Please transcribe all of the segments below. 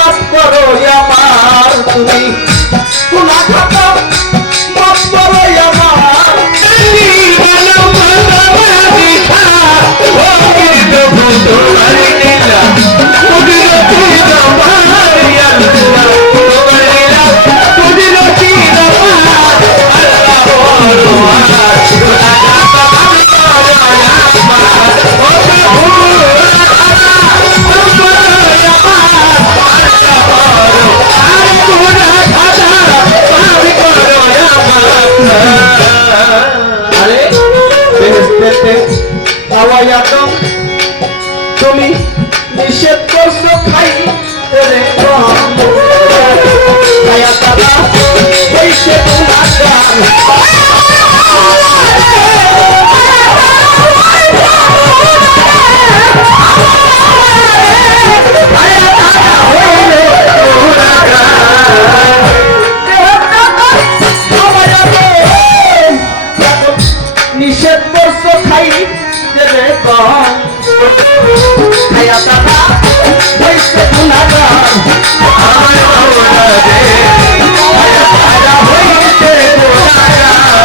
মাফ করো আমার তুমি গুনাহ খাতা মাফ করো আমার জীবন ভালোবাসা ও কিন্তু তোমার নীলা কুদরতি তোমার আল্লাহ তোমার নীলা কুদরতি তোমার আল্লাহ গুনাহ খাতা মাফ করো আমার ও তুমি নিষেধ করছো খাই রে খায়া তারা হইছে তোমার নিষেধ করছো খাই রে খায়া তারা হইছে গুনাহগার আমার মাওলা রে খায়া তারা হইছে গুনাহগার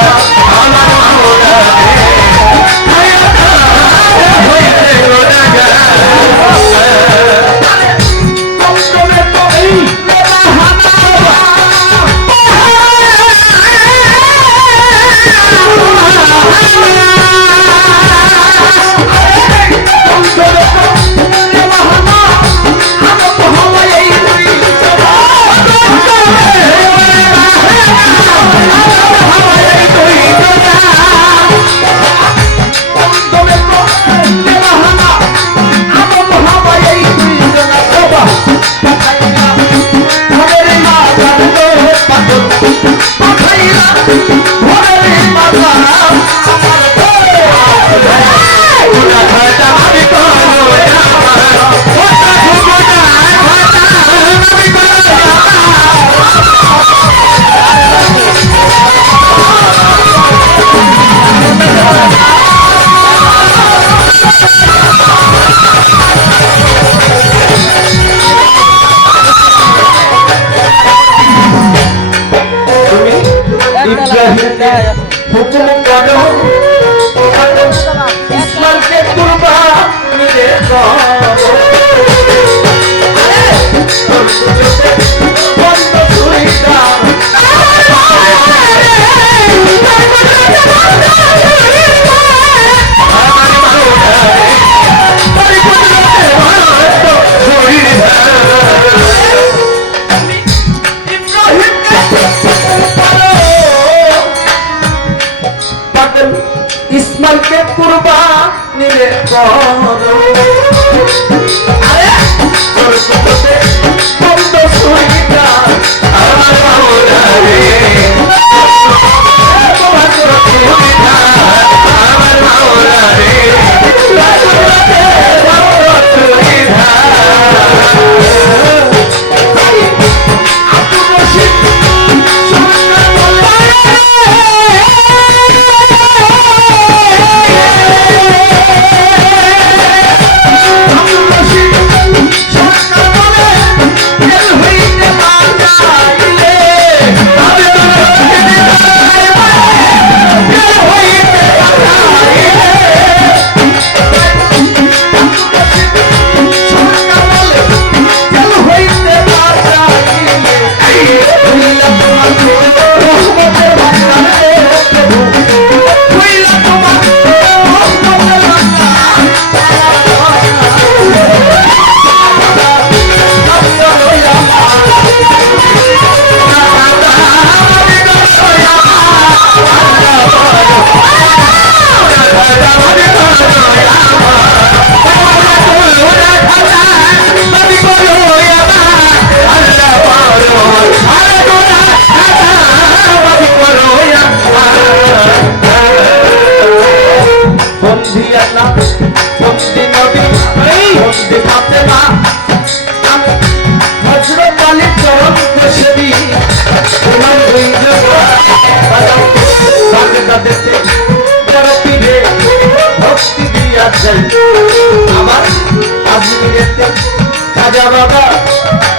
রাজা বাবা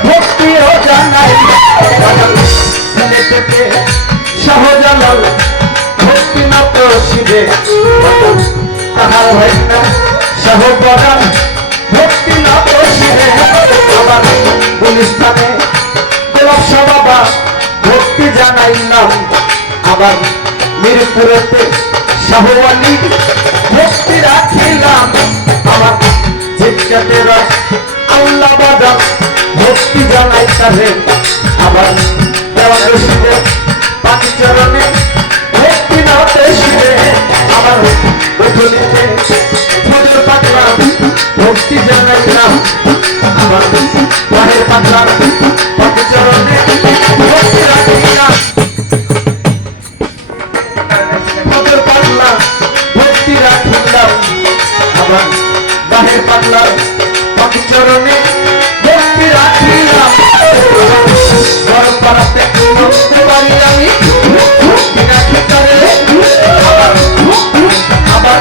ভক্তিও জানাই সিলে থেকে শাহজালাল ভক্তি না প্রসিদে তাহার হয় না শাহবাগান ভক্তি না প্রসিদে আবার গুলিস্তানে গোলাপশাহ বাবা ভক্তি জানাইলাম আবার মিরপুরেতে শাহওয়ালি ভক্তি রাখিলাম আবার জিজ্ঞাতের আল্লাহ বাজার ভক্তি জানাই তারে আবার দেওয়ান রশিদে পাখি চরণে ভক্তি না পেশিবে আবার বৈঠলিতে ফজর পাগলা ভক্তি জানাইলাম আবার বাহের পাগলার পাখি চরণে ভক্তি রাখিলাম ফজর পাগলা ভক্তি রাখিলাম আবার বাহের পাগলার পাখি চরণে ভক্তি রাখিলাম গরম পাড়াতে বলতে পারি আমি ভক্তি রাখি তারে আবার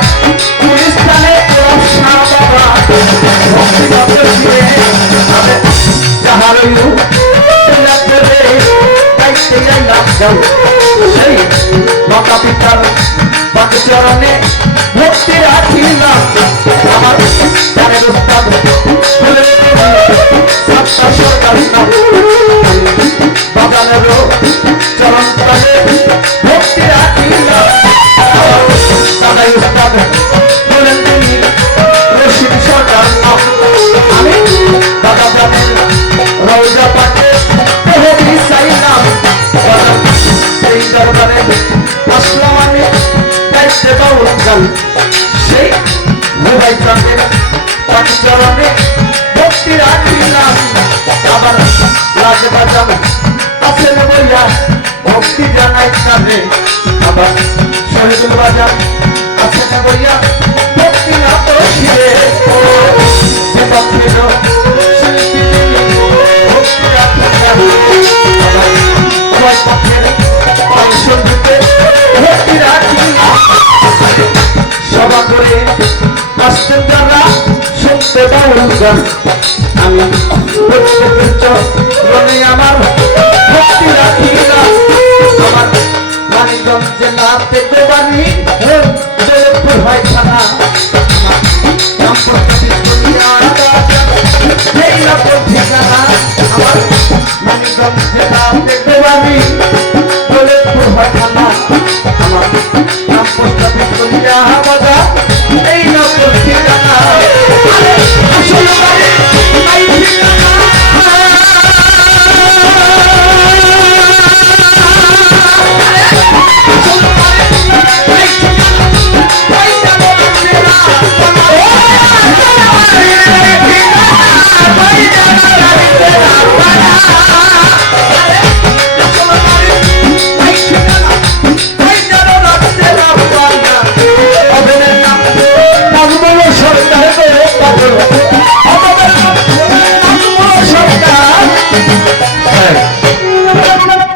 গুলিস্তানে গোলাপশাহ বাবা ভক্তি না পেশিবে আবার যাহার গাইতে যাইলাম যাও সেই মাতা পিতার পাখি চরণে ভক্তি রাখিলাম আমার জানের উস্তাদ সাতটা সরকার নাম বাগানেরও চরণ তলে ভক্তি রাখিলাম দাদাই উস্তাদ বলেন তিনি রশিদ সরকার নাম আমি দাদা জানেন রওজা পাকে দেহবি চাইলাম সেই দরবারে আসলাম আমি গাইতে বাউল গান সেই মোবাই চাঁদের পাখি চরণে ভক্তি রাখিলাম আবার রাজে বাজান আসেন বইয়া ভক্তি জানাই তারে আবার শহীদুল বাজান আসেন বইয়া ভক্তি না প্রসিবে পক্ষের শিল্পী ভক্তি রাখিলাম আবার উভয় পক্ষের সঙ্গীতে ভক্তি রাখিলাম সভা করে আসতেন যারা শুনতে বাউল গান আমি প্রত্যেকের চরণে আমার ভক্তি রাখিলাম আমার মানিকগঞ্জে না পেতে পারি জয়পুর হয় থানা নাম প্রতিষ্ঠিত করিয়া সেই না ঠিকানা আমার মানিকগঞ্জে না পেতে পারি